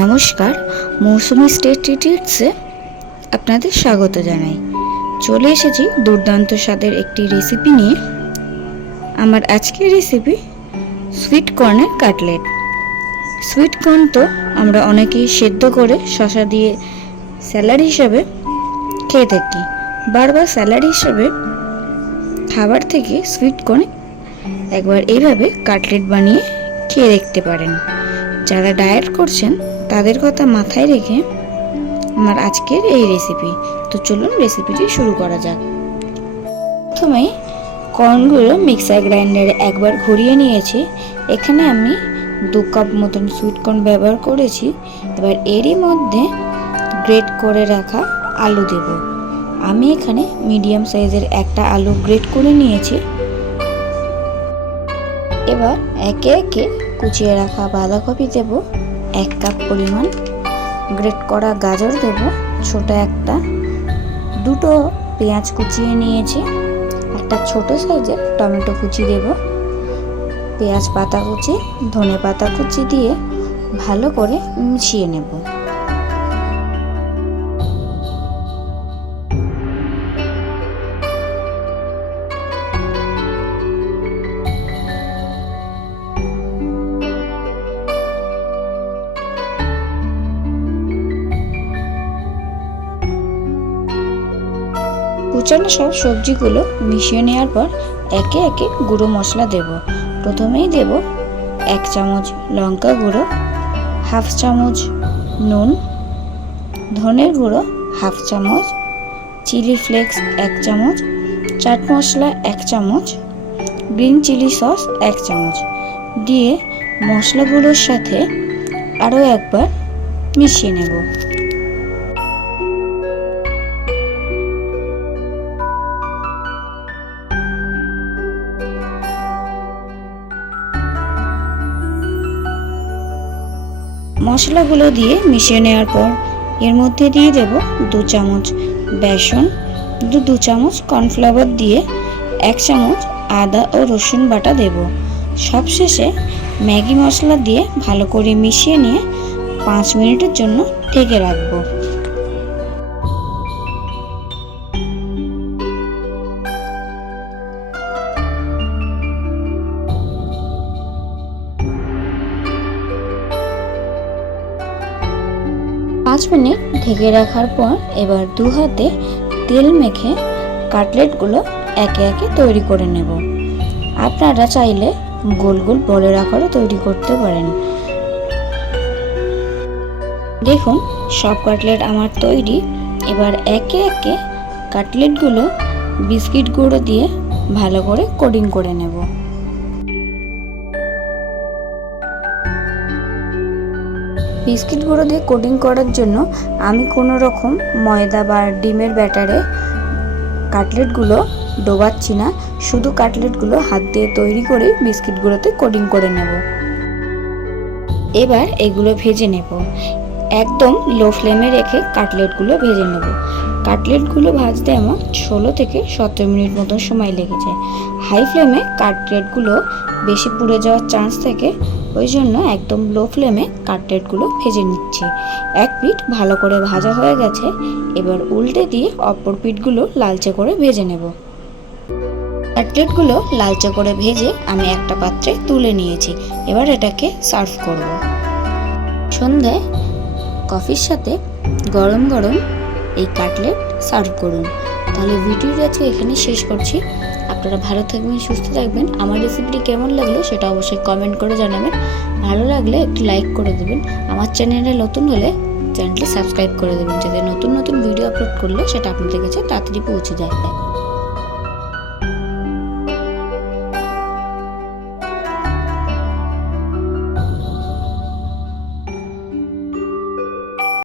নমস্কার, মৌসুমি স্টেটিটিটসে আপনাদের স্বাগত জানাই। চলে এসেছি দুর্দান্ত স্বাদের একটি রেসিপি নিয়ে। আমার আজকের রেসিপি সুইট কর্নের কাটলেট। সুইট কর্ন তো আমরা অনেকেই সেদ্ধ করে শসা দিয়ে স্যালাড হিসাবে খেয়ে থাকি। বারবার স্যালাড হিসাবে খাবার থেকে সুইট কর্ন একবার এইভাবে কাটলেট বানিয়ে খেয়ে দেখতে পারেন। যারা ডায়েট করছেন তাদের কথা মাথায় রেখে আমার আজকের এই রেসিপি। তো চলুন রেসিপিটি শুরু করা যাক। প্রথমেই কর্নগুলো মিক্সার গ্রাইন্ডারে একবার ঘুরিয়ে নিয়েছি। এখানে আমি 2 কাপ মতন সুইট কর্ন ব্যবহার করেছি। এবার এরই মধ্যে গ্রেট করে রাখা আলু দেব। আমি এখানে মিডিয়াম সাইজের একটা আলু গ্রেট করে নিয়েছি। এবার একে একে কুচিয়ে রাখা বাঁধাকপি দেব 1 কাপ পরিমাণ, গ্রেট করা গাজর দেব ছোট একটা, 2টো পেঁয়াজ কুচিয়ে নিয়েছি, একটা ছোট সাইজের টমেটো কুচি দেব, পেঁয়াজ পাতা কুচি, ধনে পাতা কুচি দিয়ে ভালো করে মিশিয়ে নেব। কুচানো সব সবজিগুলো মিশিয়ে নেওয়ার পর একে একে গুঁড়ো মশলা দেব। প্রথমেই দেব 1 চামচ লঙ্কা গুঁড়ো, 1/2 চামচ নুন, ধনের গুঁড়ো 1/2 চামচ, চিলি ফ্লেক্স 1 চামচ, চাট মশলা 1 চামচ, গ্রিন চিলি সস 1 চামচ দিয়ে মশলাগুলোর সাথে আরও একবার মিশিয়ে নেব। মশলাগুলো দিয়ে মিশিয়ে নেওয়ার পর এর মধ্যে দিয়ে দেব 2 চামচ বেসন, 2 চামচ কর্নফ্লাওয়ার দিয়ে 1 চামচ আদা ও রসুন বাটা দেব। সবশেষে ম্যাগি মশলা দিয়ে ভালো করে মিশিয়ে নিয়ে 5 মিনিটের জন্য ঢেকে রাখবো। পাঁচ মিনিট ঢেকে রাখার পর এবার 2 হাতে তেল মেখে কাটলেটগুলো একে একে তৈরি করে নেব। আপনারা চাইলে গোল গোল বলের আকারে তৈরি করতে পারেন। দেখুন সব কাটলেট আমার তৈরি। এবার একে একে কাটলেটগুলো বিস্কিট গুঁড়ো দিয়ে ভালো করে কোটিং করে নেব। বিস্কিট গুঁড়ো দিয়ে কোটিং করার জন্য আমি কোনো রকম ময়দা বা ডিমের ব্যাটারে কাটলেটগুলো ডোবাচ্ছি না, শুধু কাটলেটগুলো হাত দিয়ে তৈরি করে বিস্কিট গুঁড়োতে কোটিং করে নেব। এবার এগুলো ভেজে নেব। একদম লো ফ্লেমে রেখে কাটলেটগুলো ভেজে নেব। কাটলেটগুলো ভাজতে আমার 16 থেকে 17 মিনিট মতো সময় লেগে যায়। হাই ফ্লেমে কাটলেটগুলো বেশি পুড়ে যাওয়ার চান্স থাকে, ওই জন্য একদম লো ফ্লেমে কাটলেটগুলো ভেজে নিচ্ছি। এক পিঠ ভালো করে ভাজা হয়ে গেছে। এবার উল্টে দিয়ে অপর পিঠগুলো লালচে করে ভেজে নেব। কাটলেটগুলো লালচে করে ভেজে আমি একটা পাত্রে তুলে নিয়েছি। এবার এটাকে সার্ভ করব। সন্ধ্যায় কফির সাথে গরম গরম এই কাটলেট সার্ভ করুন। তাহলে ভিডিওটা আজকে এখানে শেষ করছি। আপনারা ভালো থাকবেন, সুস্থ থাকবেন। আমার রেসিপিটি কেমন লাগলো সেটা অবশ্যই কমেন্ট করে জানাবেন। ভালো লাগলে একটু লাইক করে দেবেন। আমার চ্যানেলে নতুন হলে চ্যানেলটি সাবস্ক্রাইব করে দেবেন, যাতে নতুন নতুন ভিডিও আপলোড করলে সেটা আপনাদের কাছে তাড়াতাড়ি পৌঁছে যায়।